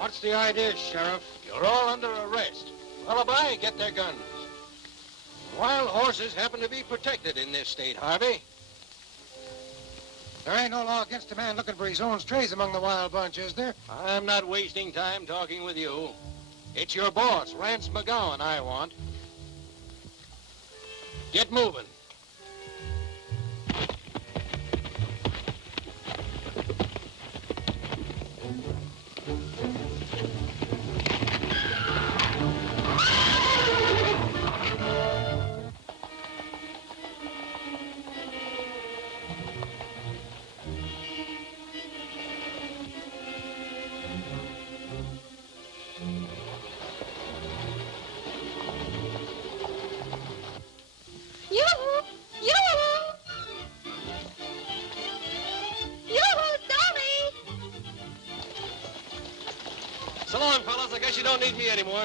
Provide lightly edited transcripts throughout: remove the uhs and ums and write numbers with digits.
What's the idea, Sheriff? You're all under arrest. Lullaby, get their guns. Wild horses happen to be protected in this state, Harvey. There ain't no law against a man looking for his own strays among the wild bunch, is there? I'm not wasting time talking with you. It's your boss, Rance McGowan, I want. Get moving. So long, fellas. I guess you don't need me anymore.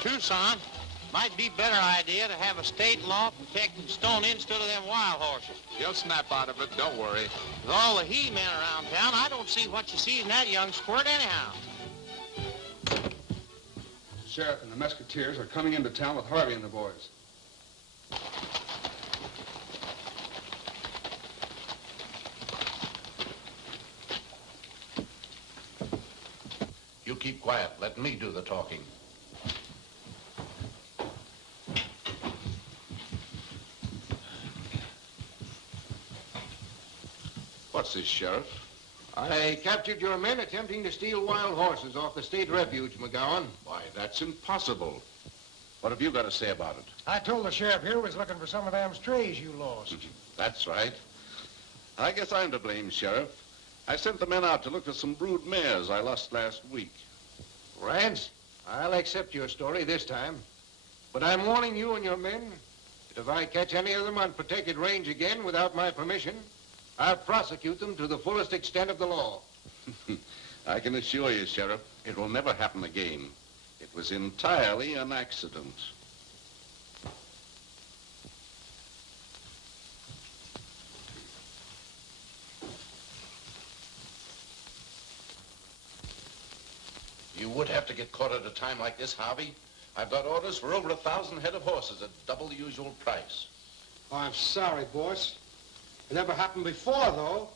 Tucson, might be better idea to have a state law protecting Stony instead of them wild horses. You'll snap out of it, don't worry. With all the he-men around town, I don't see what you see in that young squirt anyhow. The sheriff and the Mesquiteers are coming into town with Harvey and the boys. You keep quiet. Let me do the talking. What's this, Sheriff? I captured your men attempting to steal wild horses off the state refuge, McGowan. Why, that's impossible. What have you got to say about it? I told the sheriff here was looking for some of them strays you lost. That's right. I guess I'm to blame, Sheriff. I sent the men out to look for some brood mares I lost last week. Rance, I'll accept your story this time. But I'm warning you and your men that if I catch any of them on protected range again without my permission, I'll prosecute them to the fullest extent of the law. I can assure you, Sheriff, it will never happen again. It was entirely an accident. You would have to get caught at a time like this, Harvey. I've got orders for over 1,000 head of horses at double the usual price. Oh, I'm sorry, boss. It never happened before, though.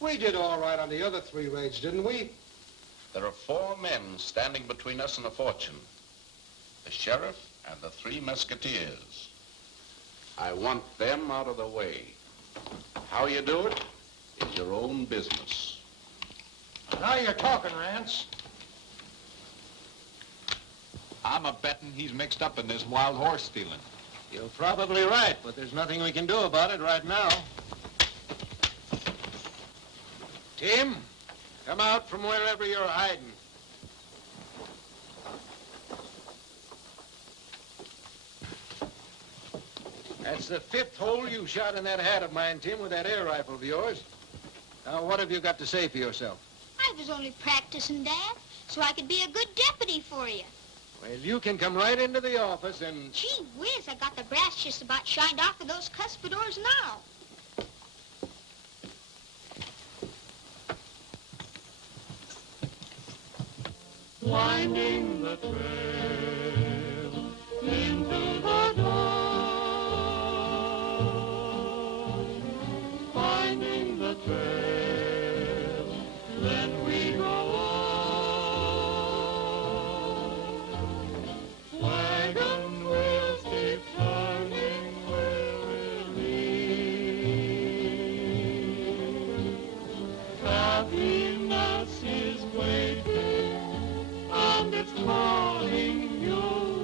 We did all right on the other 3 raids, didn't we? There are 4 men standing between us and a fortune. The sheriff and the 3 Mesquiteers. I want them out of the way. How you do it is your own business. Now you're talking, Rance. I'm a betting he's mixed up in this wild horse stealing. You're probably right, but there's nothing we can do about it right now. Tim, come out from wherever you're hiding. That's the 5th hole you shot in that hat of mine, Tim, with that air rifle of yours. Now, what have you got to say for yourself? I was only practicing, Dad, so I could be a good deputy for you. Well, you can come right into the office and... Gee whiz, I got the brass just about shined off of those cuspidors now. Winding the trail into the dawn, finding the trail, then we go on. Wagon wheels keep turning wearily. Happiness is waiting, and it's calling you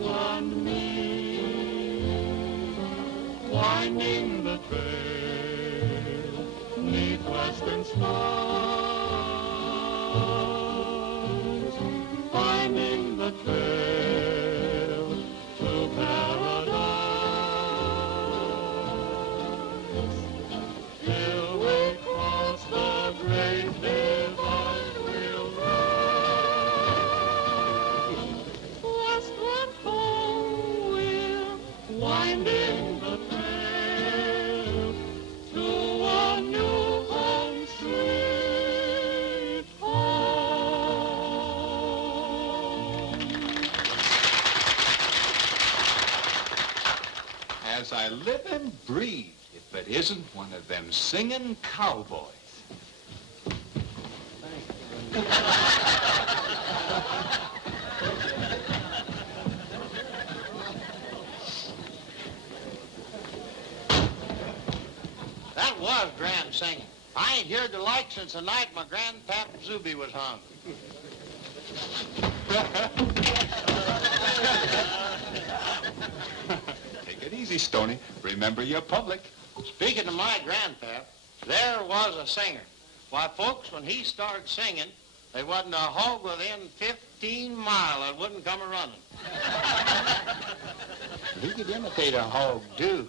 and me, winding the trail neath western stars, finding the trail to paradise. Till we cross the great divide, we'll ride west I live and breathe if it isn't one of them singing cowboys. That was grand singing. I ain't heard the like since the night my grandpap Zuby was hung. Take it easy, Stoney. Remember you're public. Speaking of my grandpap, there was a singer. Why, folks, when he started singing, there wasn't a hog within 15 miles that wouldn't come a-running. He could imitate a hog, too.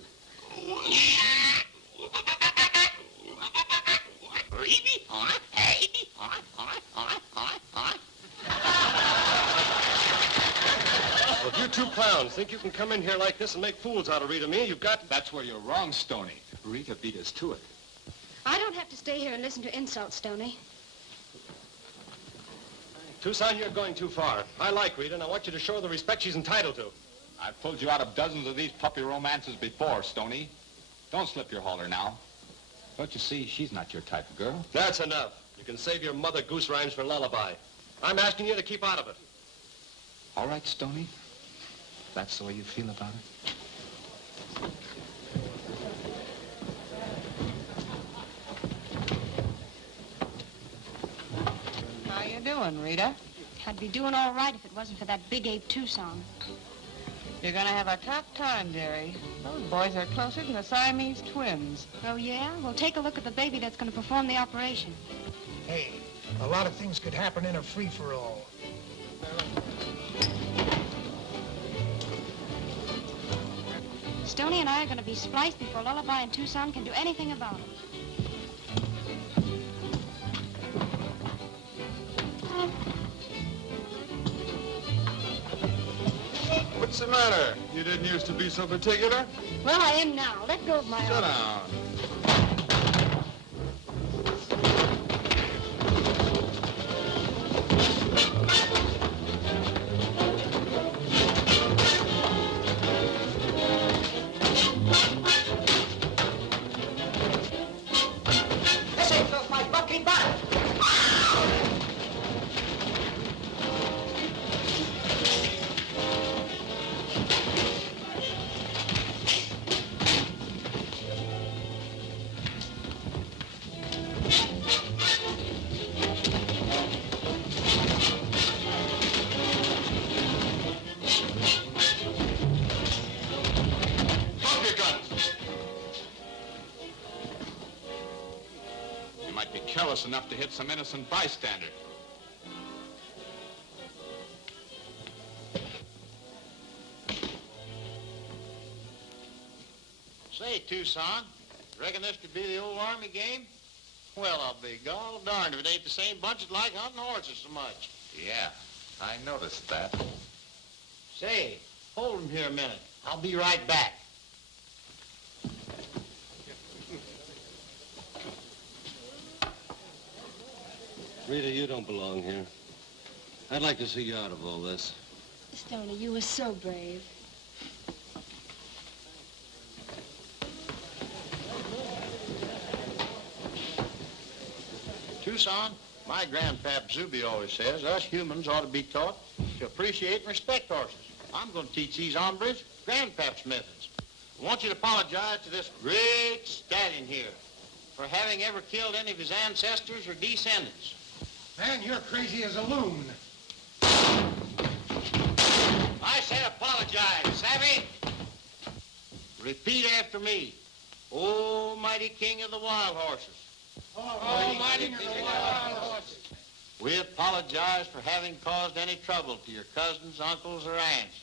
Well, if you two clowns think you can come in here like this and make fools out of Rita and me, you've got... That's where you're wrong, Stoney. Rita beat us to it. I don't have to stay here and listen to insults, Stoney. Tucson, you're going too far. I like Rita, and I want you to show her the respect she's entitled to. I've pulled you out of dozens of these puppy romances before, Stoney. Don't slip your holler now. Don't you see, she's not your type of girl. That's enough. You can save your mother goose rhymes for lullaby. I'm asking you to keep out of it. All right, Stoney. If that's the way you feel about it. How you doing, Rita? I'd be doing all right if it wasn't for that big ape Tucson. You're gonna have a tough time, dearie. Those boys are closer than the Siamese twins. Oh, yeah? Well, take a look at the baby that's going to perform the operation. Hey, a lot of things could happen in a free-for-all. Stoney and I are going to be spliced before Lullaby and Tucson can do anything about it. What's the matter? You didn't used to be so particular? Well, I am now. Let go of my Sit arm. down. This ain't off my bucky butt. Drop your guns. You might be careless enough to hit some innocent bystander. Say, Tucson, reckon this could be the old Army game? Well, I'll be gall darned if it ain't the same bunch that like hunting horses so much. Yeah, I noticed that. Say, hold 'em here a minute. I'll be right back. Rita, you don't belong here. I'd like to see you out of all this. Stoney, you were so brave. Tucson, my grandpap Zuby always says us humans ought to be taught to appreciate and respect horses. I'm going to teach these hombres grandpap's methods. I want you to apologize to this great stallion here for having ever killed any of his ancestors or descendants. Man, you're crazy as a loon. I said apologize, savvy? Repeat after me. Oh, mighty king of the wild horses. Almighty King of the wild horses. We apologize for having caused any trouble to your cousins, uncles, or aunts.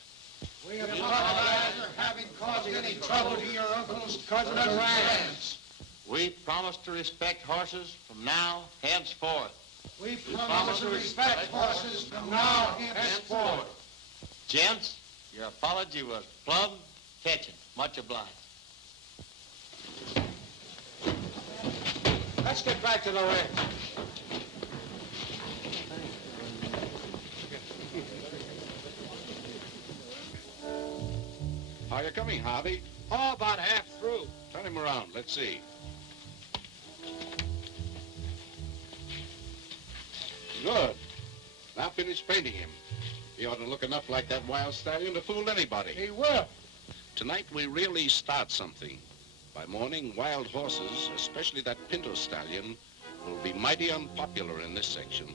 We apologize for having caused any trouble to your uncles, cousins, and aunts. We promise to respect horses from now henceforth. We promise to respect horses from now henceforth. Gents, your apology was plumb catching. Much obliged. Let's get back to the ranch. How are you coming, Harvey? Oh, about half through. Turn him around. Let's see. Good. Now finish painting him. He ought to look enough like that wild stallion to fool anybody. He will. Tonight we really start something. By morning, wild horses, especially that pinto stallion, will be mighty unpopular in this section.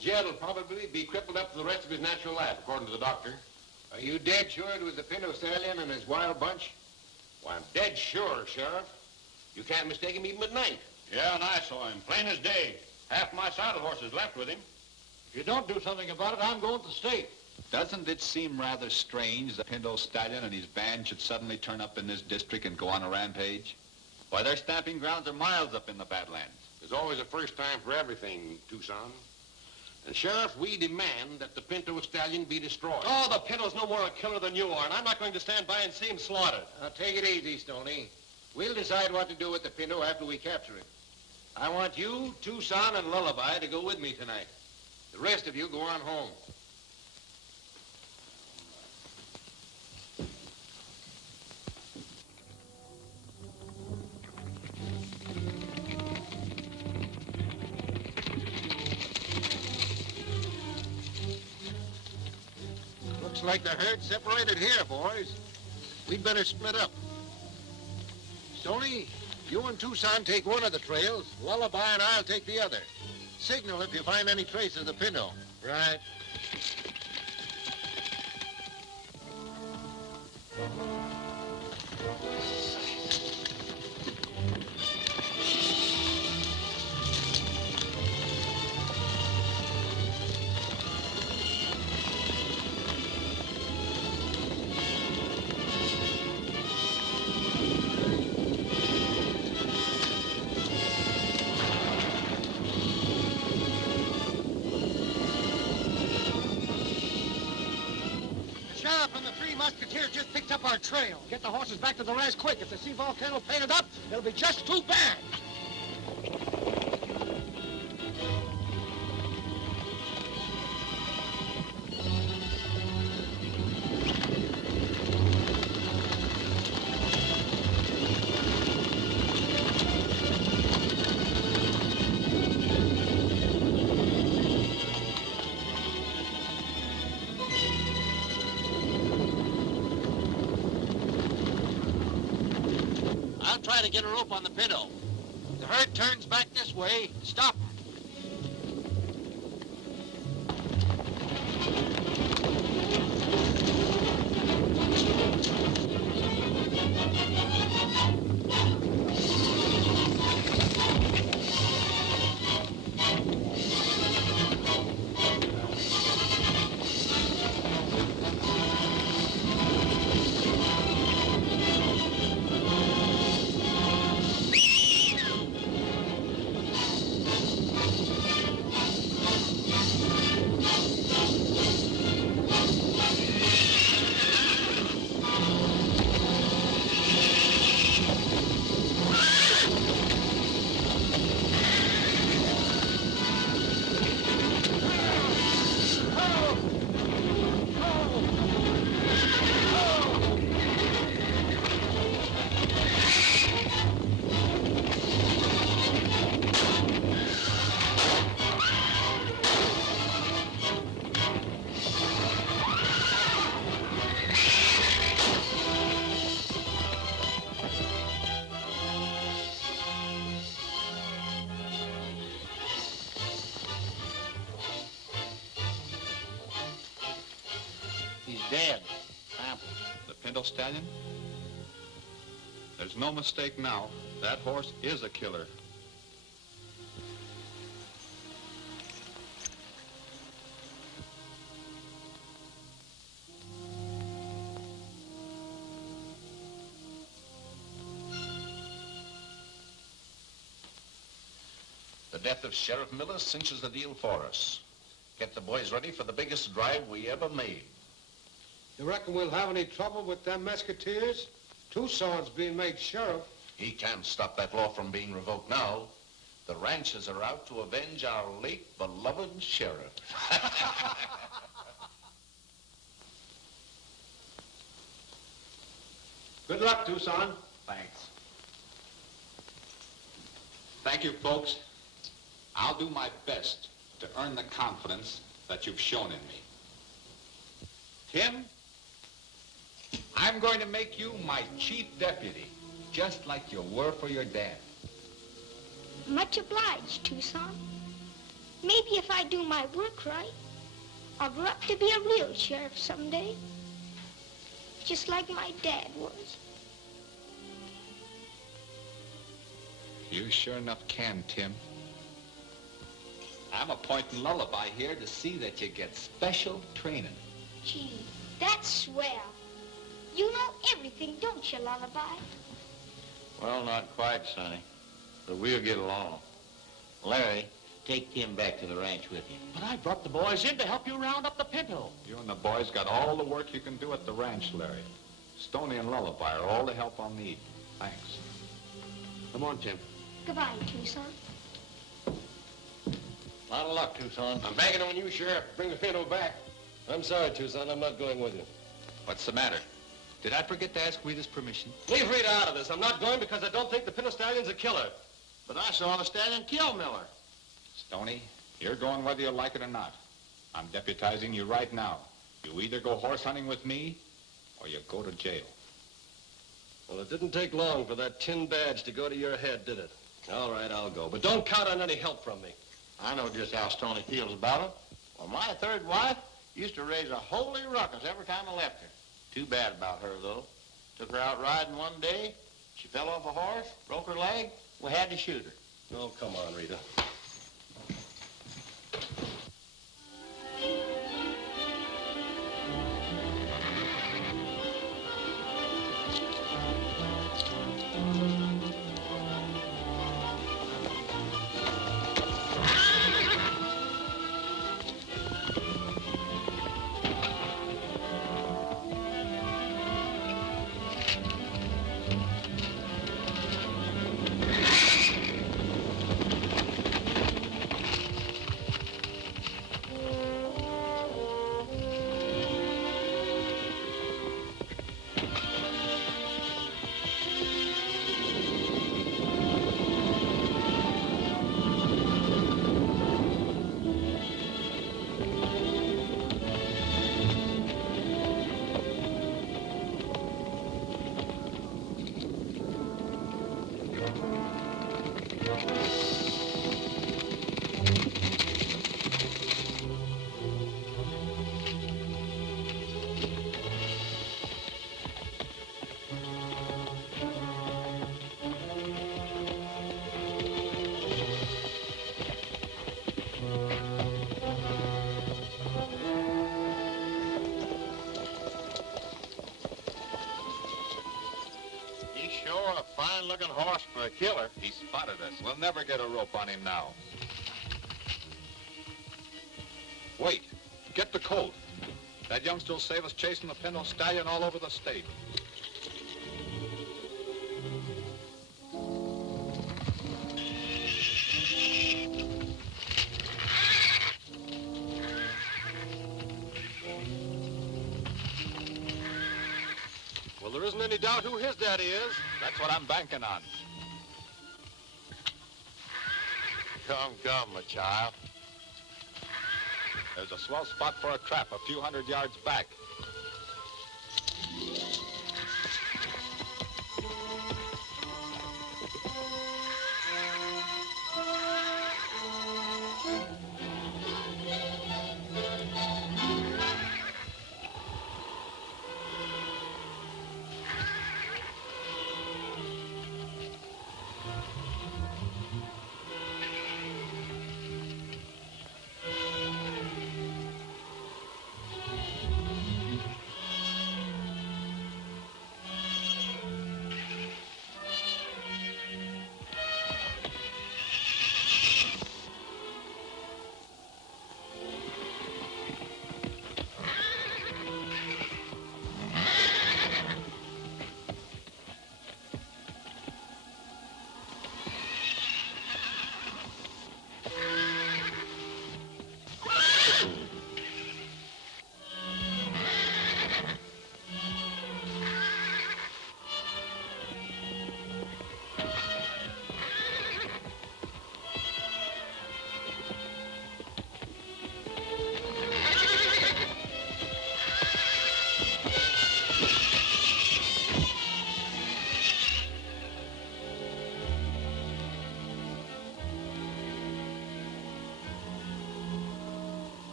Jed'll probably be crippled up for the rest of his natural life, according to the doctor. Are you dead sure it was the pinto stallion and his wild bunch? Why, I'm dead sure, Sheriff. You can't mistake him even at night. Yeah, and I saw him, plain as day. Half my saddle horses left with him. If you don't do something about it, I'm going to the state. Doesn't it seem rather strange that Pinto Stallion and his band should suddenly turn up in this district and go on a rampage? Why, their stamping grounds are miles up in the Badlands. There's always a first time for everything, Tucson. And, Sheriff, we demand that the Pinto Stallion be destroyed. Oh, the Pinto's no more a killer than you are, and I'm not going to stand by and see him slaughtered. Now, take it easy, Stoney. We'll decide what to do with the pinto after we capture him. I want you, Tucson, and Lullaby to go with me tonight. The rest of you go on home. Looks like the herd separated here, boys. We'd better split up. Stoney, you and Tucson take one of the trails. Lullaby and I'll take the other. Signal if you find any trace of the pinto. Right. Mesquiteers just picked up our trail. Get the horses back to the res quick. If they see Volcano painted up, it'll be just too bad. I'll try to get a rope on the pinto. If the herd turns back this way, stop. He's dead. The Pinto Stallion? There's no mistake now. That horse is a killer. The death of Sheriff Miller cinches the deal for us. Get the boys ready for the biggest drive we ever made. You reckon we'll have any trouble with them Mesquiteers? Tucson's being made sheriff. He can't stop that law from being revoked now. The ranchers are out to avenge our late beloved sheriff. Good luck, Tucson. Thanks. Thank you, folks. I'll do my best to earn the confidence that you've shown in me. Tim, I'm going to make you my chief deputy, just like you were for your dad. Much obliged, Tucson. Maybe if I do my work right, I'll grow up to be a real sheriff someday. Just like my dad was. You sure enough can, Tim. I'm appointing Lullaby here to see that you get special training. Gee, that's swell. You know everything, don't you, Lullaby? Well, not quite, Sonny. But we'll get along. Larry, take Tim back to the ranch with you. But I brought the boys in to help you round up the pinto. You and the boys got all the work you can do at the ranch, Larry. Stoney and Lullaby are all the help I'll need. Thanks. Come on, Tim. Goodbye, Tucson. A lot of luck, Tucson. I'm banking on you, Sheriff. Bring the pinto back. I'm sorry, Tucson. I'm not going with you. What's the matter? Did I forget to ask Rita's permission? Leave Rita out of this. I'm not going because I don't think the pinto stallion's a killer. But I saw the stallion kill Miller. Stoney, you're going whether you like it or not. I'm deputizing you right now. You either go horse hunting with me, or you go to jail. Well, it didn't take long for that tin badge to go to your head, did it? All right, I'll go. But don't count on any help from me. I know just how Stoney feels about it. Well, my third wife used to raise a holy ruckus every time I left her. Too bad about her, though. Took her out riding one day. She fell off a horse, broke her leg. We had to shoot her. Oh, come on, Rita. Looking horse for a killer. He spotted us. We'll never get a rope on him now. Wait. Get the colt. That youngster will save us chasing the pinto stallion all over the state. Well, there isn't any doubt who his daddy is. That's what I'm banking on. Come, my child. There's a swell spot for a trap a few hundred yards back.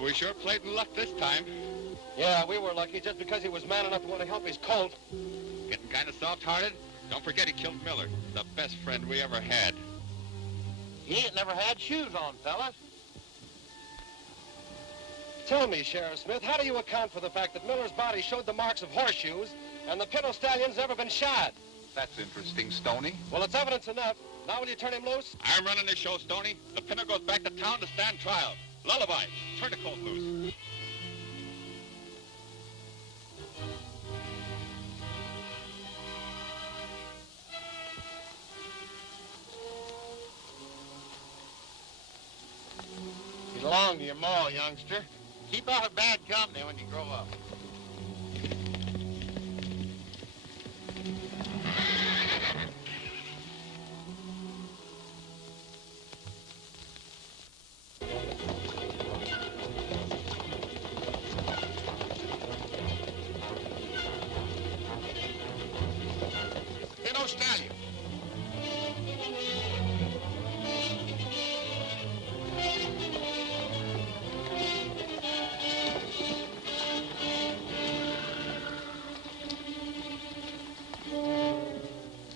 Well, we sure played in luck this time. Yeah, we were lucky just because he was man enough to want to help his colt. Getting kind of soft-hearted? Don't forget he killed Miller, the best friend we ever had. He ain't never had shoes on, fellas. Tell me, Sheriff Smith, how do you account for the fact that Miller's body showed the marks of horseshoes and the Pinto Stallion's never been shod? That's interesting, Stoney. Well, it's evidence enough. Now will you turn him loose? I'm running this show, Stoney. The Pinto goes back to town to stand trial. Lullaby, turn the colt loose. Belong to your ma, youngster. Keep out of bad company when you grow up. Pinto Stallion.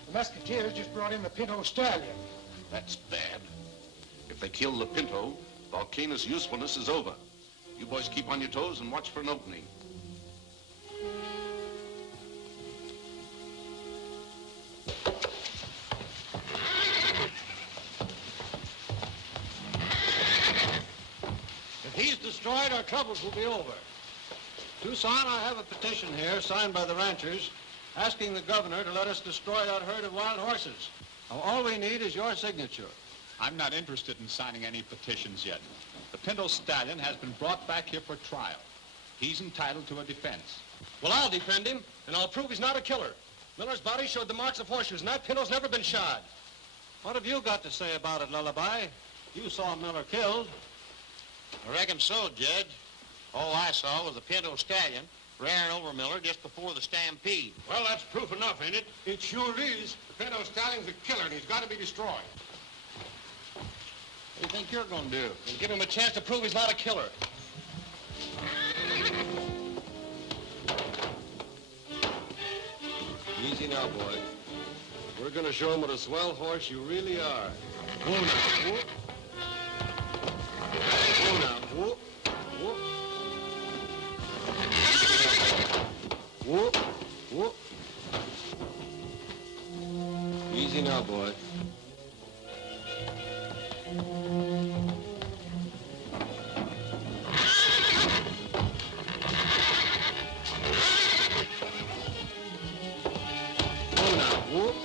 The Mesquiteers just brought in the Pinto Stallion. That's bad. If they kill the Pinto, Volcano's usefulness is over. You boys keep on your toes and watch for an opening. If he's destroyed, our troubles will be over. Tucson, I have a petition here signed by the ranchers asking the governor to let us destroy that herd of wild horses. Now, all we need is your signature. I'm not interested in signing any petitions yet. The Pinto Stallion has been brought back here for trial. He's entitled to a defense. Well, I'll defend him, and I'll prove he's not a killer. Miller's body showed the marks of horseshoes, and that Pinto's never been shod. What have you got to say about it, Lullaby? You saw Miller killed. I reckon so, Judge. All I saw was the Pinto Stallion rearing over Miller just before the stampede. Well, that's proof enough, ain't it? It sure is. The Pinto Stallion's a killer, and he's got to be destroyed. What do you think you're going to do? And give him a chance to prove he's not a killer. Easy now, boy. We're going to show him what a swell horse you really are. Whoa now, whoop. Whoa now, whoop, whoop. Whoop, whoop. Easy now, boy. Whoa now, whoop.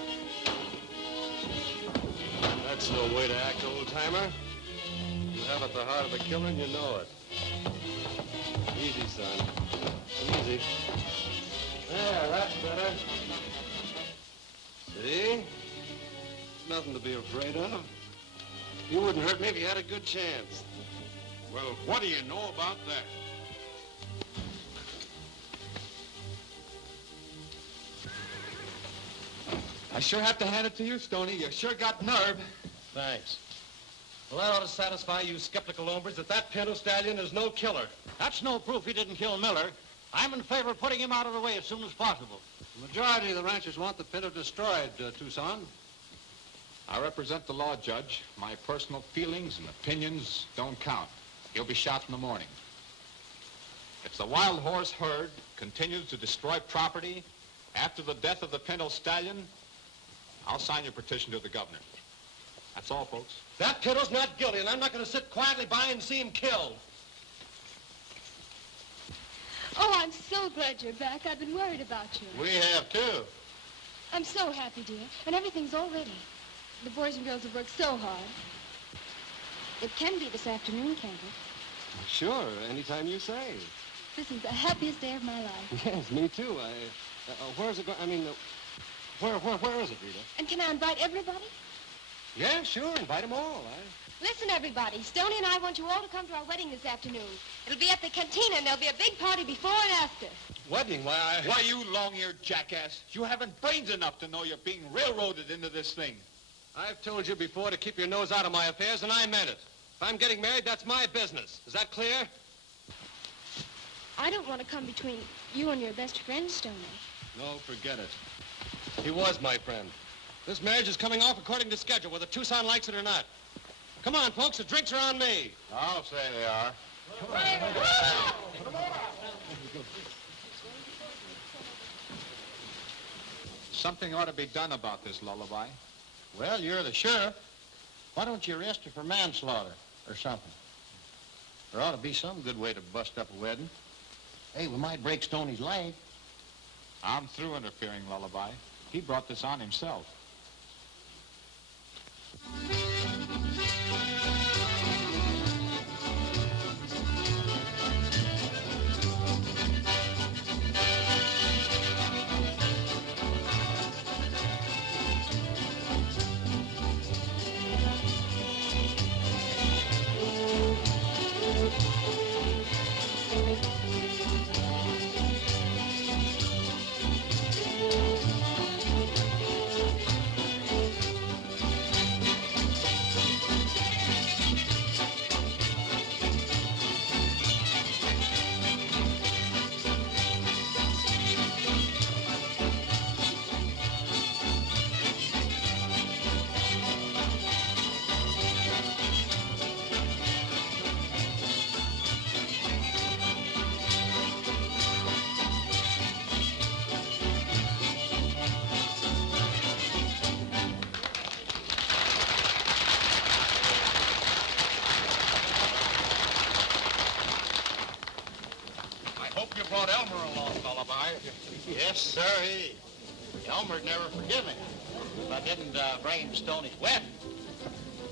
That's no way to act, old-timer. You have at the heart of a killer and you know it. Easy, son. Easy. There, that's better. See? Nothing to be afraid of. You wouldn't hurt me if you had a good chance. Well, what do you know about that? I sure have to hand it to you, Stoney. You sure got nerve. Thanks. Well, that ought to satisfy you skeptical hombres that Pinto Stallion is no killer. That's no proof he didn't kill Miller. I'm in favor of putting him out of the way as soon as possible. The majority of the ranchers want the Pinto destroyed, Tucson. I represent the law, Judge. My personal feelings and opinions don't count. He'll be shot in the morning. If the wild horse herd continues to destroy property after the death of the Pinto Stallion, I'll sign your petition to the governor. That's all, folks. That Pinto's not guilty, and I'm not going to sit quietly by and see him killed. Oh, I'm so glad you're back. I've been worried about you. We have, too. I'm so happy, dear. And everything's all ready. The boys and girls have worked so hard. It can be this afternoon, can't it? Sure, anytime you say. This is the happiest day of my life. Yes, me too. Where's it going? I mean, where is it, Rita? And can I invite everybody? Yeah, sure. Invite them all. Listen, everybody. Stoney and I want you all to come to our wedding this afternoon. It'll be at the cantina, and there'll be a big party before and after. Wedding? Why, Why, you long-eared jackass. You haven't brains enough to know you're being railroaded into this thing. I've told you before to keep your nose out of my affairs, and I meant it. If I'm getting married, that's my business. Is that clear? I don't want to come between you and your best friend, Stoney. No, forget it. He was my friend. This marriage is coming off according to schedule, whether Tucson likes it or not. Come on, folks, the drinks are on me. I'll say they are. Something ought to be done about this, Lullaby. Well, you're the sheriff. Why don't you arrest her for manslaughter or something? There ought to be some good way to bust up a wedding. Hey, we might break Stoney's leg. I'm through interfering, Lullaby. He brought this on himself. Yes, sir. Elmer'd never forgive me if I didn't bring him to Stoney's wedding.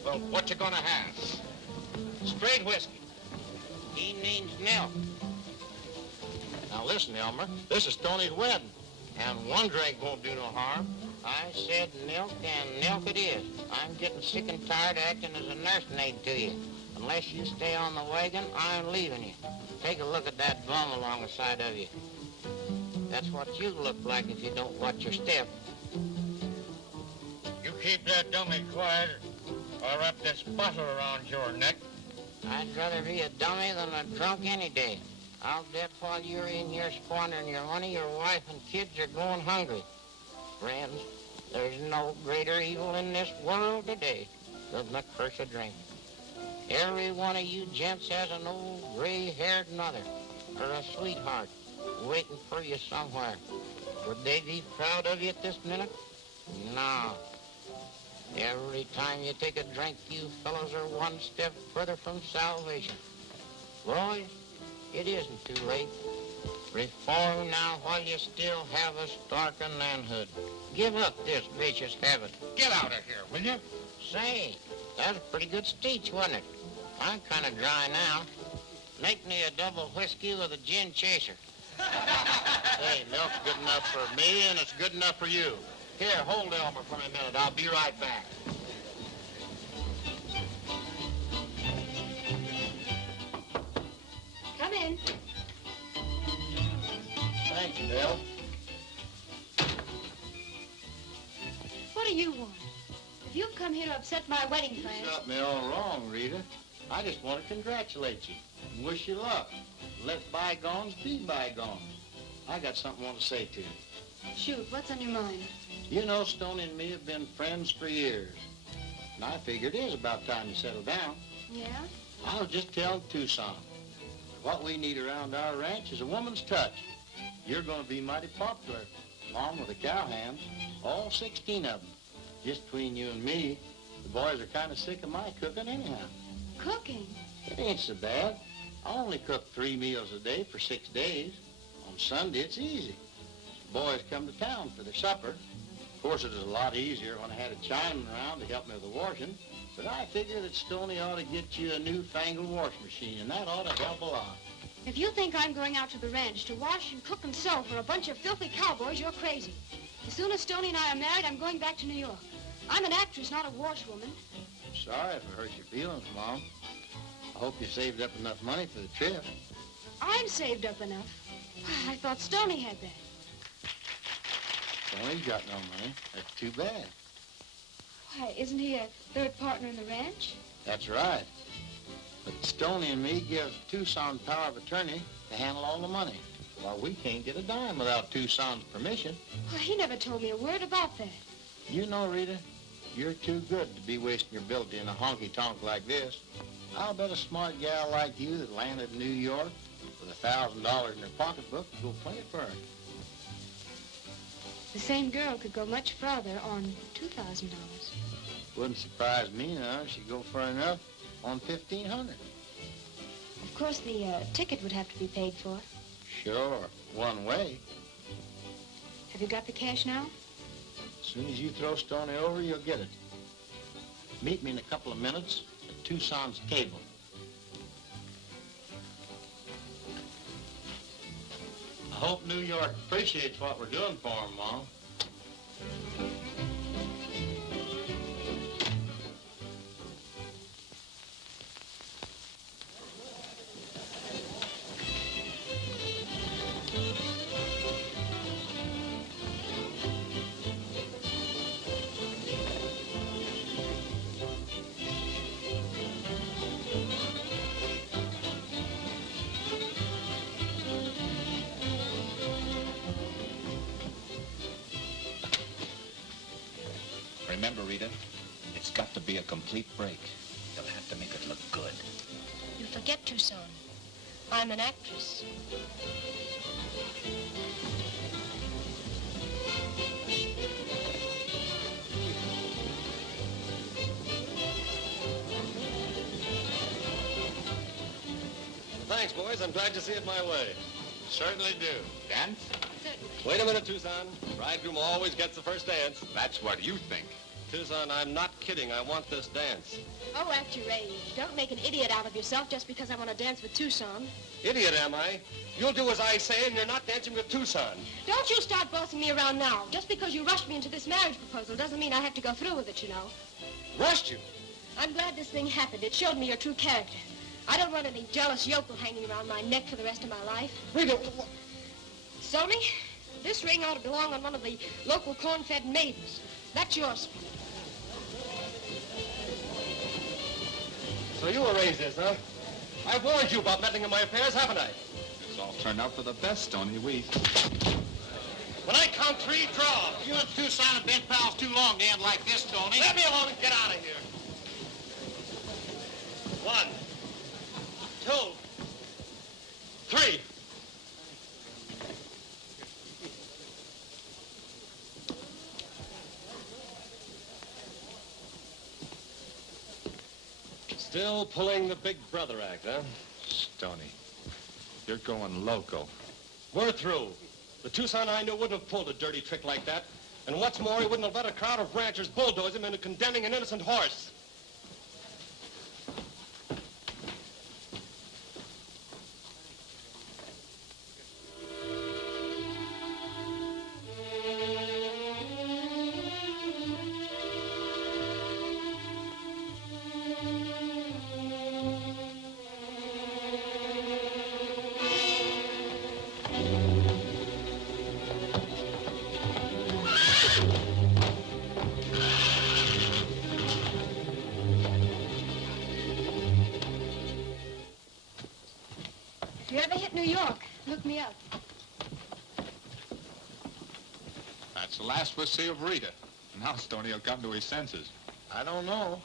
Well, what you gonna have? Straight whiskey. He means milk. Now listen, Elmer, this is Stoney's wedding, and one drink won't do no harm. I said milk, and milk it is. I'm getting sick and tired of acting as a nursemaid to you. Unless you stay on the wagon, I'm leaving you. Take a look at that bum along the side of you. That's what you look like if you don't watch your step. You keep that dummy quiet, or I'll wrap this bottle around your neck. I'd rather be a dummy than a drunk any day. I'll bet while you're in here squandering your money, your wife and kids are going hungry. Friends, there's no greater evil in this world today than the curse of drink. Every one of you gents has an old gray-haired mother or a sweetheart waiting for you somewhere. Would they be proud of you at this minute? No. Every time you take a drink, you fellows are one step further from salvation. Boys, it isn't too late. Reform now while you still have a stark manhood. Give up this vicious habit. Get out of here, will you? Say, that was a pretty good speech, wasn't it? I'm kind of dry now. Make me a double whiskey with a gin chaser. Hey, milk's good enough for me, and it's good enough for you. Here, hold Elmer for a minute. I'll be right back. Come in. Thanks, Bill. What do you want? If you've come here to upset my wedding plans... You got me all wrong, Rita. I just want to congratulate you and wish you luck. Let bygones be bygones. I got something I want to say to you. Shoot, what's on your mind? You know, Stoney and me have been friends for years. And I figured it is about time you settle down. Yeah? I was just telling Tucson. What we need around our ranch is a woman's touch. You're going to be mighty popular, along with the cowhands, all 16 of them. Just between you and me, the boys are kind of sick of my cooking anyhow. Cooking? It ain't so bad. I only cook 3 meals a day for 6 days. On Sunday, it's easy. The boys come to town for their supper. Of course, it was a lot easier when I had a Chinaman around to help me with the washing. But I figure that Stoney ought to get you a newfangled washing machine, and that ought to help a lot. If you think I'm going out to the ranch to wash and cook and sew for a bunch of filthy cowboys, you're crazy. As soon as Stoney and I are married, I'm going back to New York. I'm an actress, not a washwoman. I'm sorry if it hurts your feelings, Mom. I hope you saved up enough money for the trip. I'm saved up enough. I thought Stoney had that. Stoney's got no money. That's too bad. Why, isn't he a third partner in the ranch? That's right. But Stoney and me give Tucson power of attorney to handle all the money. Well, we can't get a dime without Tucson's permission. Well, he never told me a word about that. You know, Rita, you're too good to be wasting your ability in a honky-tonk like this. I'll bet a smart gal like you that landed in New York with $1,000 in her pocketbook would go plenty far. The same girl could go much farther on $2,000. Wouldn't surprise me none if she'd go far enough on $1,500. Of course, the ticket would have to be paid for. Sure, one way. Have you got the cash now? As soon as you throw Stoney over, you'll get it. Meet me in a couple of minutes at Tucson's table. I hope New York appreciates what we're doing for them, Mom. Remember, Rita, it's got to be a complete break. You'll have to make it look good. You forget, Tucson. I'm an actress. Thanks, boys. I'm glad you see it my way. Certainly do. Dance? Wait a minute, Tucson. Bridegroom always gets the first dance. That's what you think. Tucson, I'm not kidding. I want this dance. Oh, act your age. Don't make an idiot out of yourself just because I want to dance with Tucson. Idiot, am I? You'll do as I say, and you're not dancing with Tucson. Don't you start bossing me around now. Just because you rushed me into this marriage proposal doesn't mean I have to go through with it, you know. Rushed you? I'm glad this thing happened. It showed me your true character. I don't want any jealous yokel hanging around my neck for the rest of my life. Rita, Sony, this ring ought to belong on one of the local corn-fed maidens. That's yours. So you arranged this, huh? I've warned you about meddling in my affairs, haven't I? It's all turned out for the best, Stoney. When I count 3, draw. You and Tucson have been pals too long to end like this, Tony. Let me alone and get out of here. 1, 2, 3. Still pulling the big brother act, huh? Stoney, you're going loco. We're through. The Tucson I knew wouldn't have pulled a dirty trick like that. And what's more, he wouldn't have let a crowd of ranchers bulldoze him into condemning an innocent horse. If you ever hit New York, look me up. That's the last we'll see of Rita. Now Stoney will come to his senses. I don't know.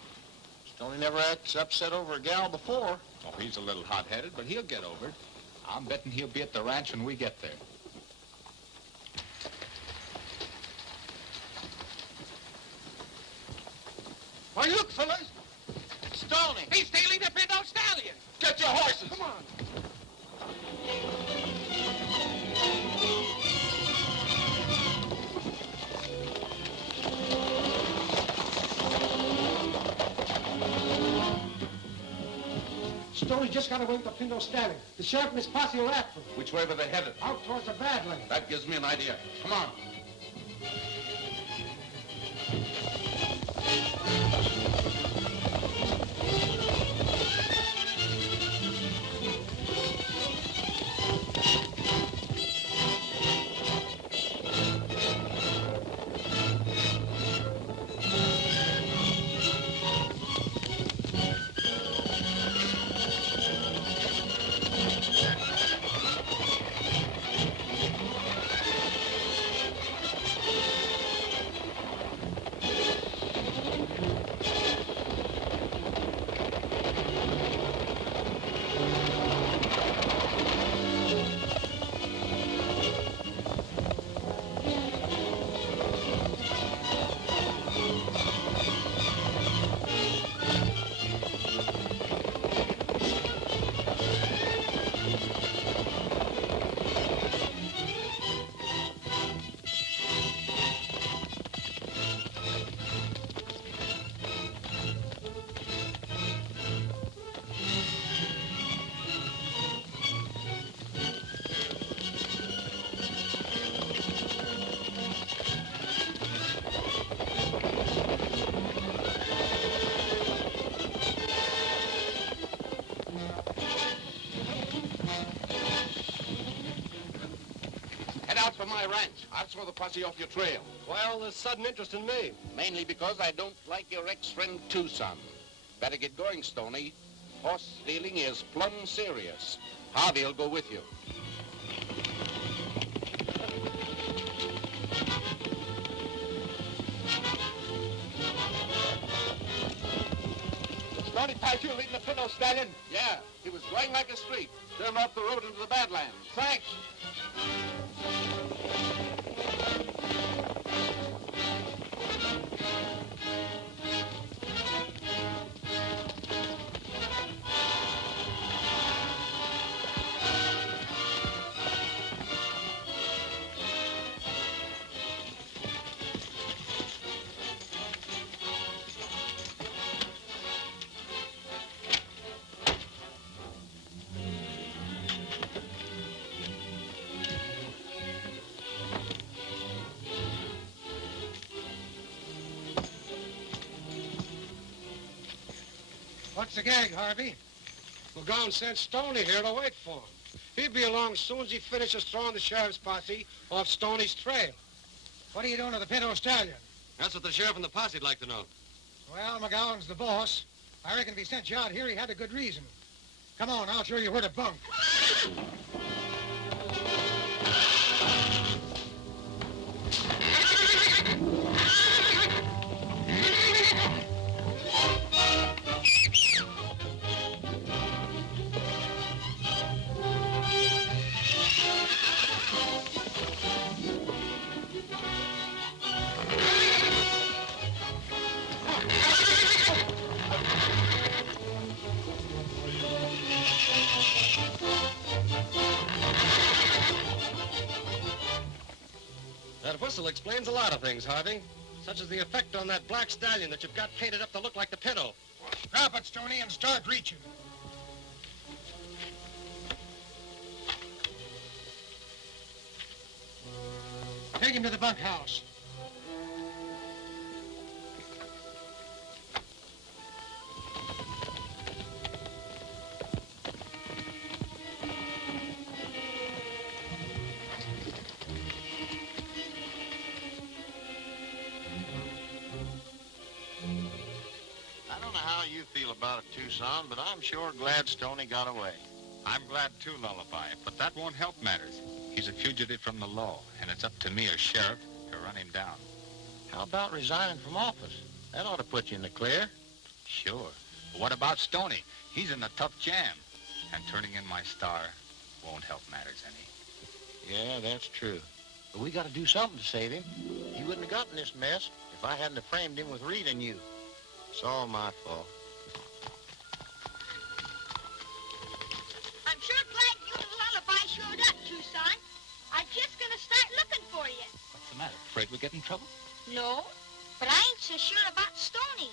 Stoney never acts upset over a gal before. Oh, he's a little hot-headed, but he'll get over it. I'm betting he'll be at the ranch when we get there. Why, look, fellas. Stoney! He's stealing the Pinto Stallion. Get your horses! Come on. Stoney just got away with the Pinto Stallion. The sheriff and his posse are after him. Which way were they headed? Out towards the Badlands. That gives me an idea. Come on. my ranch. I'll throw the posse off your trail. Why all this sudden interest in me? Mainly because I don't like your ex-friend Tucson. Better get going, Stoney. Horse stealing is plumb serious. Harvey'll go with you. Stoney passed you leading the Pinto Stallion? Yeah, he was going like a streak. Turned off the road into the Badlands. Thanks. What's the gag, Harvey? McGowan sent Stoney here to wait for him. He'll be along as soon as he finishes throwing the sheriff's posse off Stoney's trail. What are you doing to the Pinto Stallion? That's what the sheriff and the posse'd like to know. Well, McGowan's the boss. I reckon if he sent you out here, he had a good reason. Come on, I'll show you where to bunk. That whistle explains a lot of things, Harvey. Such as the effect on that black stallion that you've got painted up to look like the Pinto. Drop it, Stoney, and start reaching. Take him to the bunkhouse. I don't know how you feel about it, Tucson, but I'm sure glad Stoney got away. I'm glad too, Lullaby, but that won't help matters. He's a fugitive from the law, and it's up to me as sheriff to run him down. How about resigning from office? That ought to put you in the clear. Sure. But what about Stoney? He's in a tough jam. And turning in my star won't help matters any. Yeah, that's true. But we got to do something to save him. He wouldn't have gotten this mess if I hadn't have framed him with Reed and you. It's all my fault. I'm sure glad you and Lullaby showed up, Tucson. I'm just gonna start looking for you. What's the matter? Afraid we'll get in trouble? No, but I ain't so sure about Stoney.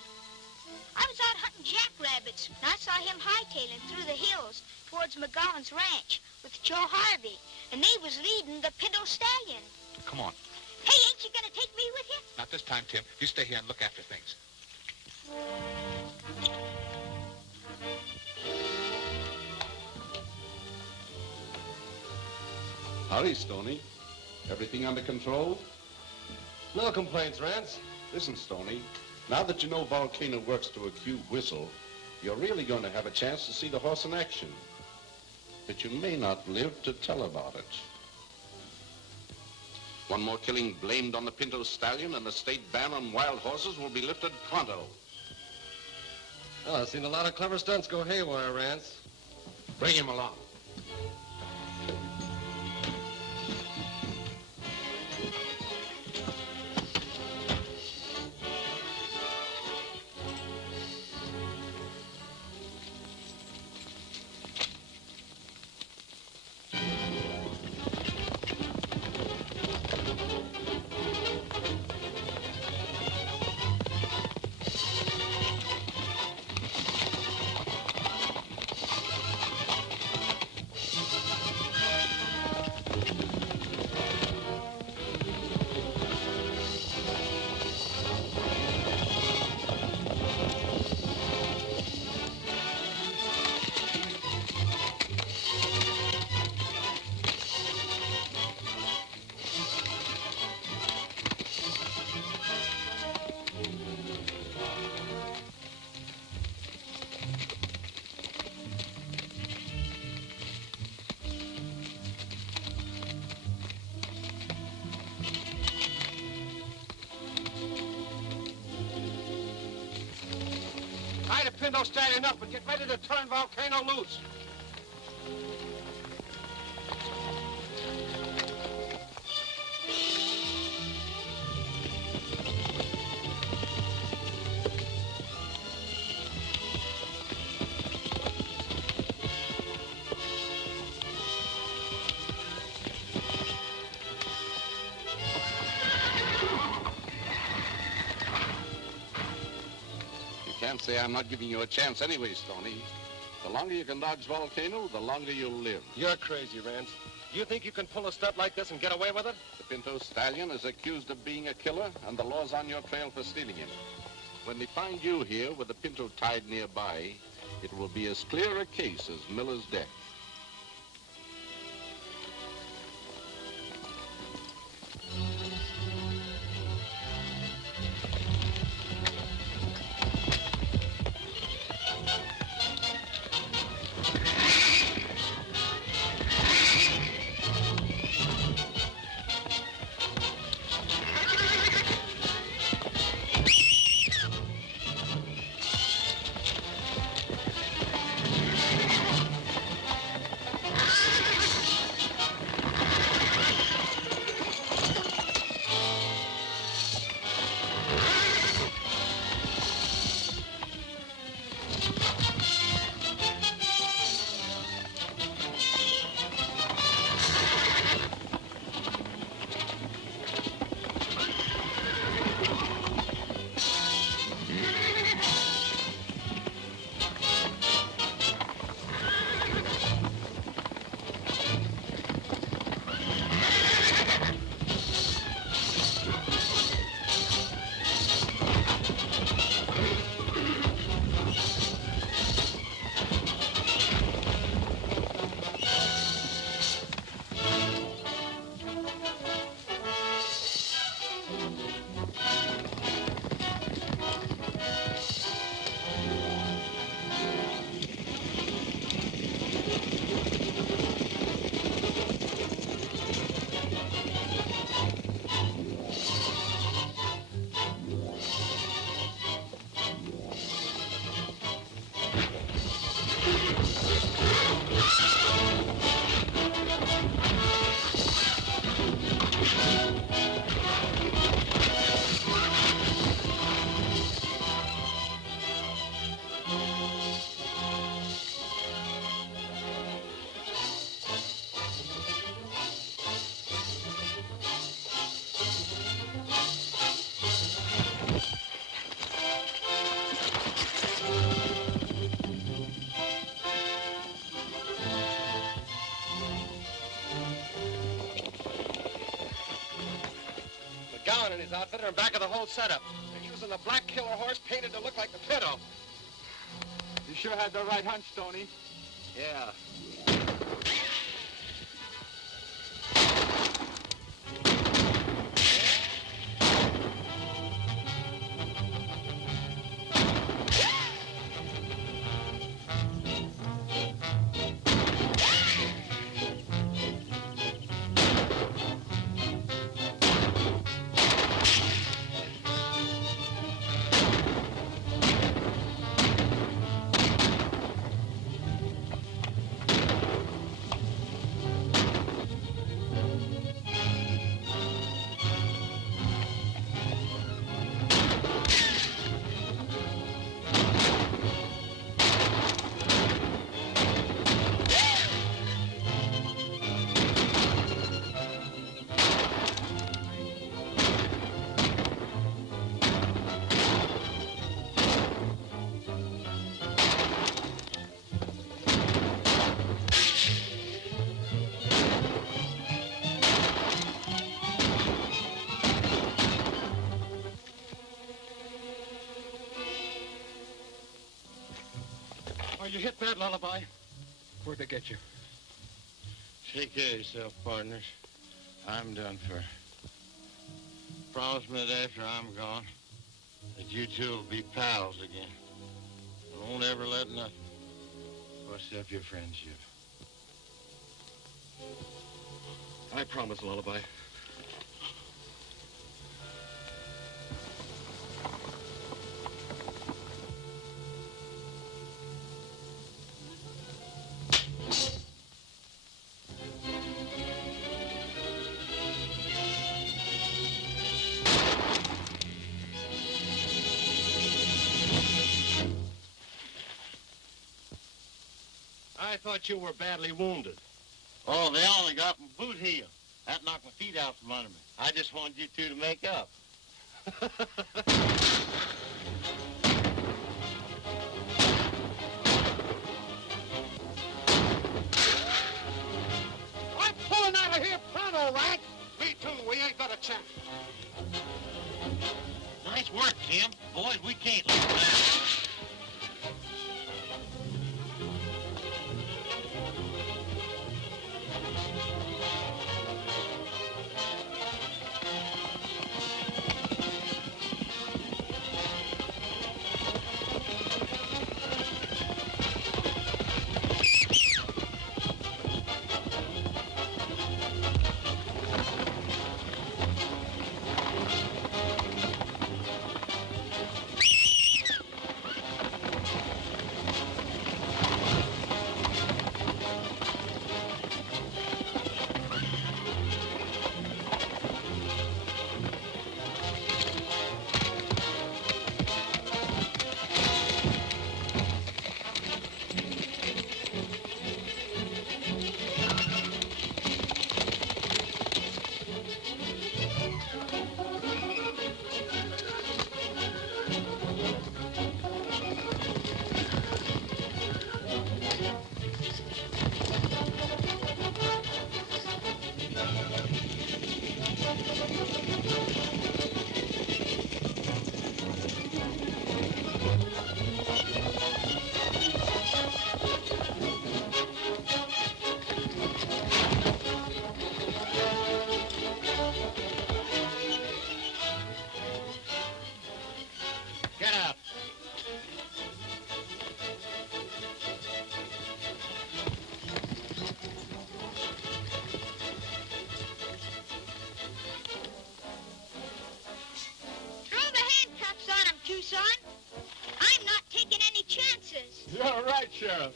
I was out hunting jackrabbits, and I saw him hightailing through the hills towards McGowan's ranch with Joe Harvey, and they was leading the Pinto Stallion. Come on. Hey, ain't you gonna take me with you? Not this time, Tim. You stay here and look after things. Hurry, Stoney. Everything under control? No complaints, Rance. Listen, Stoney, now that you know Volcano works to a cue whistle, you're really going to have a chance to see the horse in action. But you may not live to tell about it. One more killing blamed on the Pinto Stallion, and the state ban on wild horses will be lifted pronto. Well, I've seen a lot of clever stunts go haywire, Rance. Bring him along. Pinto Stallion up and get ready to turn Volcano loose. Can't say I'm not giving you a chance anyway, Stoney. The longer you can dodge Volcano, the longer you'll live. You're crazy, Rance. You think you can pull a stunt like this and get away with it? The Pinto Stallion is accused of being a killer, and the law's on your trail for stealing him. When they find you here with the Pinto tied nearby, it will be as clear a case as Miller's death. McGowan and his outfit are in back of the whole setup. They're using the black killer horse painted to look like the Pinto. You sure had the right hunch, Stoney. Yeah. Are you hit bad, Lullaby? Where'd they get you? Take care of yourself, partners. I'm done for. Promise me that after I'm gone, that you two will be pals again. I won't ever let nothing bust up your friendship. I promise, Lullaby. I thought you were badly wounded. Oh, they only got my boot heel. That knocked my feet out from under me. I just wanted you two to make up. I'm pulling out of here pronto, right? Me too. We ain't got a chance. Nice work, Tim. Boys, we can't let them down. Get up. Throw the handcuffs on him, Tucson. I'm not taking any chances. You're right, Sheriff.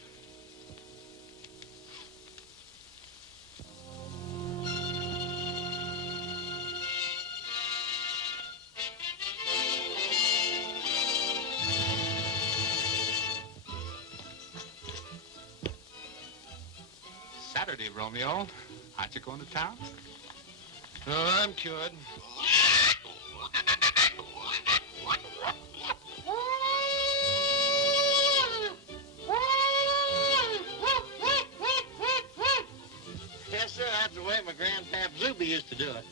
Saturday, Romeo. Aren't you going to town? No, I'm cured. Yes, sir. That's the way my grandpap Zuby used to do it.